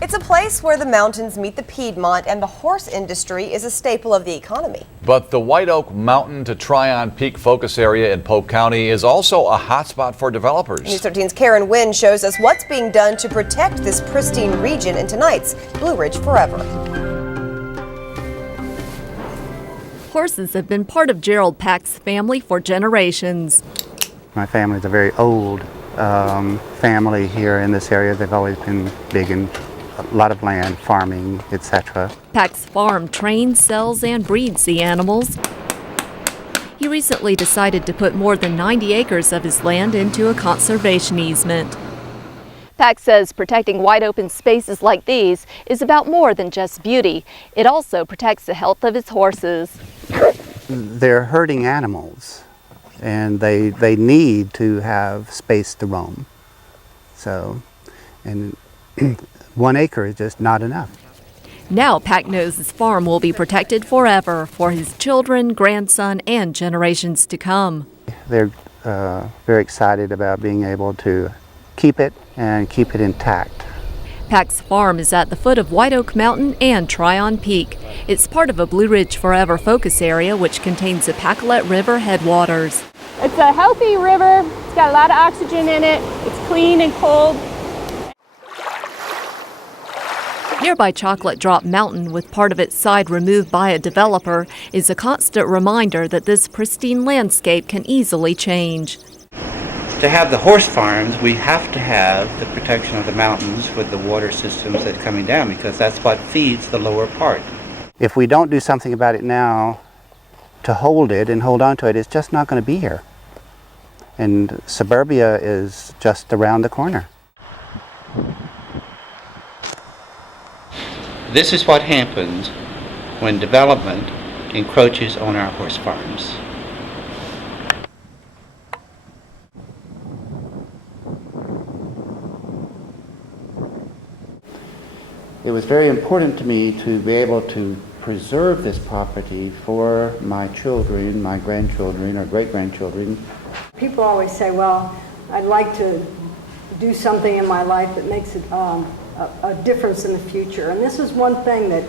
It's a place where the mountains meet the Piedmont, and the horse industry is a staple of the economy. But the White Oak Mountain to Tryon Peak focus area in Polk County is also a hotspot for developers. News 13's Karen Wynn shows us what's being done to protect this pristine region in tonight's Blue Ridge Forever. Horses have been part of Gerald Pack's family for generations. My family's a very old family here in this area. They've always been big in a lot of land, farming, etc. Pack's farm trains, sells, and breeds the animals. He recently decided to put more than 90 acres of his land into a conservation easement. Pack says protecting wide open spaces like these is about more than just beauty. It also protects the health of his horses. They're herding animals, and they need to have space to roam. So, and 1 acre is just not enough. Now Pack knows his farm will be protected forever for his children, grandson, and generations to come. They're very excited about being able to keep it and keep it intact. Pack's farm is at the foot of White Oak Mountain and Tryon Peak. It's part of a Blue Ridge Forever focus area which contains the Pacolet River headwaters. It's a healthy river. It's got a lot of oxygen in it. It's clean and cold. Nearby Chocolate Drop Mountain, with part of its side removed by a developer, is a constant reminder that this pristine landscape can easily change. To have the horse farms, we have to have the protection of the mountains with the water systems that are coming down, because that's what feeds the lower part. If we don't do something about it now to hold it and hold on to it, it's just not going to be here. And suburbia is just around the corner. This is what happens when development encroaches on our horse farms. It was very important to me to be able to preserve this property for my children, my grandchildren, or great-grandchildren. People always say, well, I'd like to do something in my life that makes it a difference in the future. And this is one thing that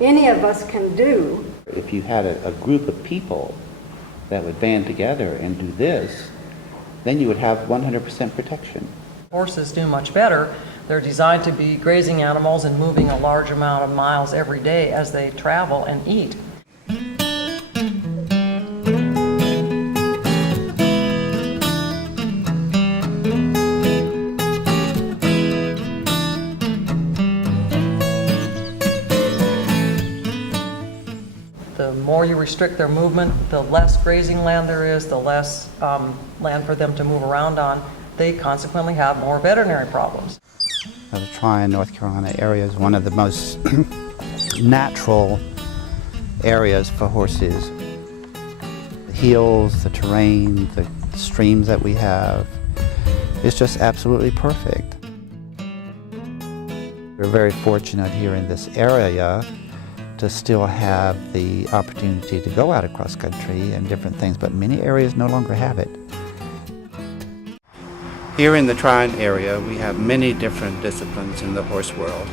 any of us can do. If you had a group of people that would band together and do this, then you would have 100% protection. Horses do much better. They're designed to be grazing animals and moving a large amount of miles every day as they travel and eat. The more you restrict their movement, the less grazing land there is, the less land for them to move around on. They consequently have more veterinary problems. The Tryon, North Carolina area is one of the most natural areas for horses. The hills, the terrain, the streams that we have, it's just absolutely perfect. We're very fortunate here in this area to still have the opportunity to go out across country and different things, but many areas no longer have it. Here in the Tryon area, we have many different disciplines in the horse world.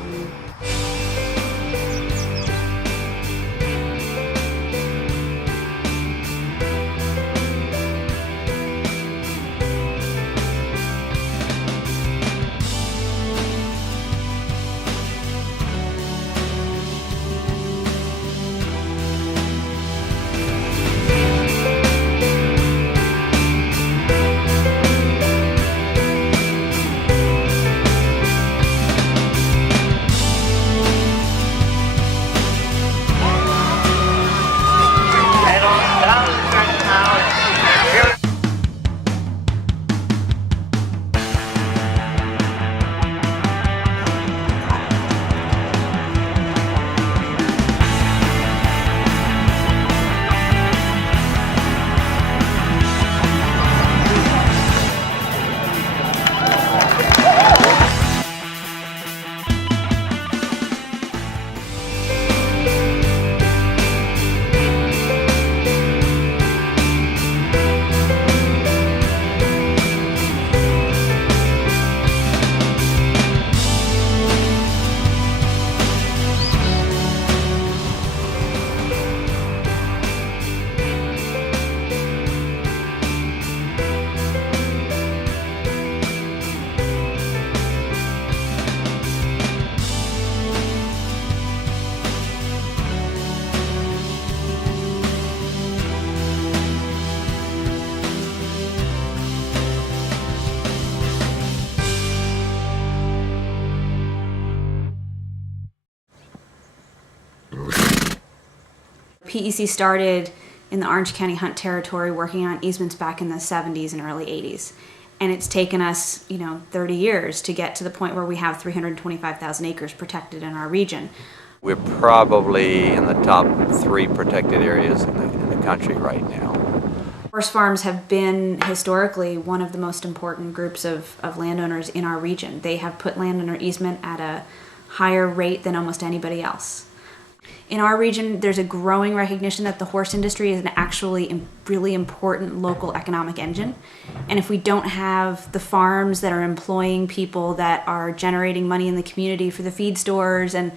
PEC started in the Orange County Hunt Territory working on easements back in the 70s and early 80s. And it's taken us, 30 years to get to the point where we have 325,000 acres protected in our region. We're probably in the top 3 protected areas in the country right now. Horse farms have been historically one of the most important groups of landowners in our region. They have put land under easement at a higher rate than almost anybody else. In our region, there's a growing recognition that the horse industry is an actually really important local economic engine. And if we don't have the farms that are employing people that are generating money in the community for the feed stores and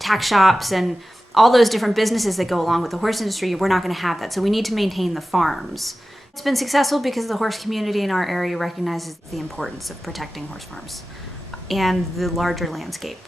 tack shops and all those different businesses that go along with the horse industry, we're not going to have that. So we need to maintain the farms. It's been successful because the horse community in our area recognizes the importance of protecting horse farms and the larger landscape.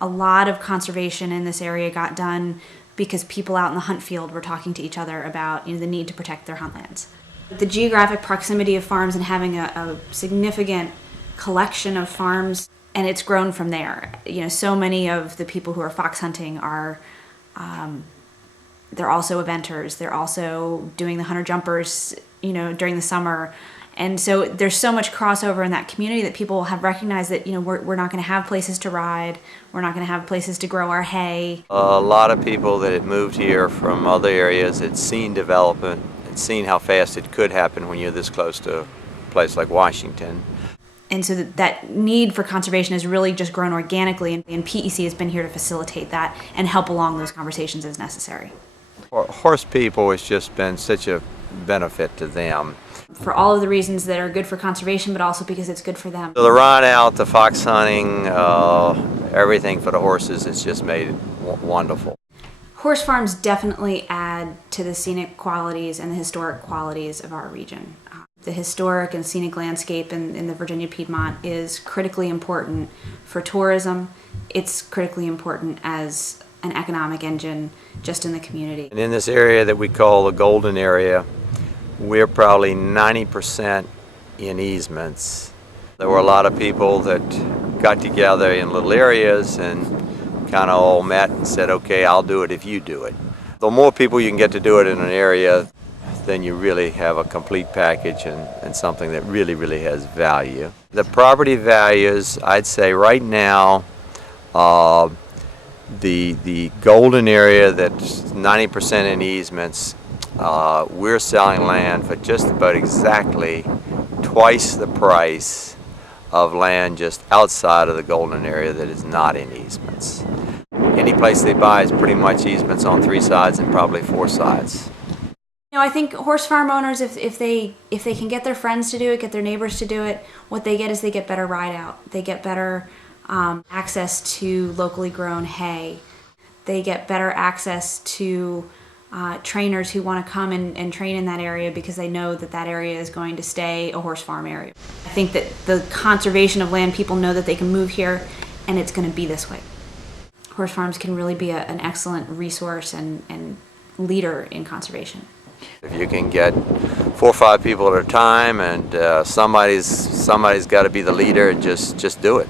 A lot of conservation in this area got done because people out in the hunt field were talking to each other about the need to protect their hunt lands. The geographic proximity of farms and having a significant collection of farms, and it's grown from there. So many of the people who are fox hunting are, they're also eventers. They're also doing the hunter jumpers, during the summer. And so there's so much crossover in that community that people have recognized that, we're not going to have places to ride. We're not going to have places to grow our hay. A lot of people that had moved here from other areas had seen development and seen how fast it could happen when you're this close to a place like Washington. And so that need for conservation has really just grown organically, and PEC has been here to facilitate that and help along those conversations as necessary. Horse people has just been such a benefit to them. For all of the reasons that are good for conservation, but also because it's good for them. So the ride out, the fox hunting, everything for the horses, it's just made it wonderful. Horse farms definitely add to the scenic qualities and the historic qualities of our region. The historic and scenic landscape in the Virginia Piedmont is critically important for tourism. It's critically important as an economic engine just in the community. And in this area that we call the Golden Area, we're probably 90% in easements. There were a lot of people that got together in little areas and kind of all met and said, okay, I'll do it if you do it. The more people you can get to do it in an area, then you really have a complete package and something that really, really has value. The property values, I'd say right now, the Golden Area that's 90% in easements, we're selling land for just about exactly twice the price of land just outside of the Golden Area that is not in easements. Any place they buy is pretty much easements on 3 sides and probably 4 sides. I think horse farm owners, if they can get their friends to do it, get their neighbors to do it, what they get is they get better ride out. They get better access to locally grown hay. They get better access to trainers who want to come and train in that area because they know that area is going to stay a horse farm area. I think that the conservation of land, people know that they can move here and it's going to be this way. Horse farms can really be an excellent resource and leader in conservation. If you can get 4 or 5 people at a time and somebody's got to be the leader, just do it.